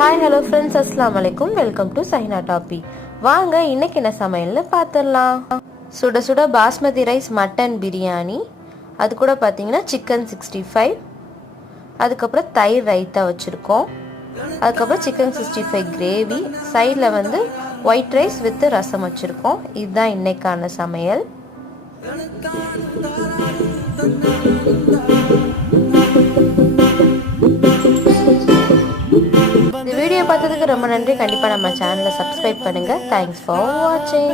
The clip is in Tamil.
ஹாய் ஹலோ ஃப்ரெண்ட்ஸ், அஸ்ஸலாமு அலைக்கும். வெல்கம் டு சஹினா டாப்பி. வாங்க இன்னைக்கு என்ன சமையல்னு பார்த்துடலாம். சுட சுட பாஸ்மதி ரைஸ் மட்டன் பிரியாணி, அது கூட பார்த்தீங்கன்னா சிக்கன் 65, அதுக்கப்புறம் தயிர் ரைத்தா வச்சுருக்கோம். அதுக்கப்புறம் சிக்கன் 65 கிரேவி, சைடில் வந்து ஒயிட் ரைஸ் வித் ரசம் வச்சுருக்கோம். இதுதான் இன்னைக்கான சமையல். இந்த வீடியோ பார்த்ததுக்கு ரொம்ப நன்றி. கண்டிப்பாக நம்ம சேனலை சப்ஸ்கிரைப் பண்ணுங்கள். தேங்க்ஸ் ஃபார் வாட்சிங்.